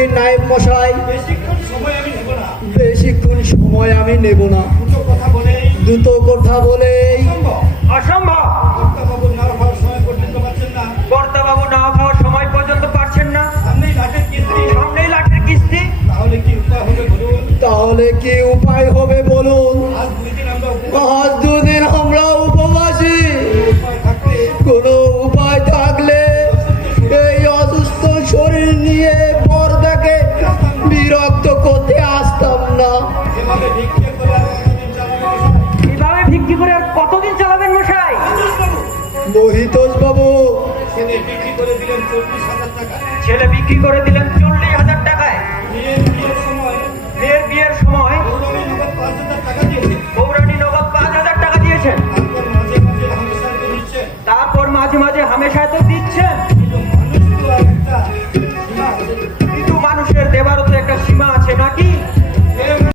দিন নায়েব মশাই। বেশিক্ষণ সময় আমি নেব না। বেশিক্ষণ সময় আমি নেব না। দ্রুত কথা বলেই অসম্ভব। কর্তাবাবু না হওয়ার সময় পর্যন্ত পাচ্ছেন না। কর্তাবাবু না খাওয়ার সময় পর্যন্ত পারছেন না। সামনেই লাঠের কিস্তি। সামনেই লাঠের কিস্তি। তাহলে কি উপায় হবে বলুন? তাহলে কি উপায় হবে বলুন? আজ দুদিন আমরা আজ দুদিন আমরা উপবাসী। উপায় থাকলে কোনো উপায় থাকলে এই অসুস্থ শরীর নিয়ে বরদাকে বিরক্ত করতে আসতাম না। এভাবে ভিক্ষে করে আর কতদিন চালাবে? এভাবে ভিক্ষি করে আর কতদিন চালাবেন মশাই? মহিতোষ বাবু, ছেলে বিক্রি করে দিলেন 40,000 টাকা। ছেলে বিক্রি করে দিলেন 40,000 টাকায়। মেয়ের বিয়ের সময় মেয়ের বিয়ের সময় গৌরবী নগদ 5,000 টাকা দিয়েছে। গৌরানী নগদ 5,000 টাকা দিয়েছেন। তারপর মাঝে মাঝে হামেশাকে দিচ্ছেন। তারপর মাঝে মাঝে হামেশায় তো দিচ্ছেন।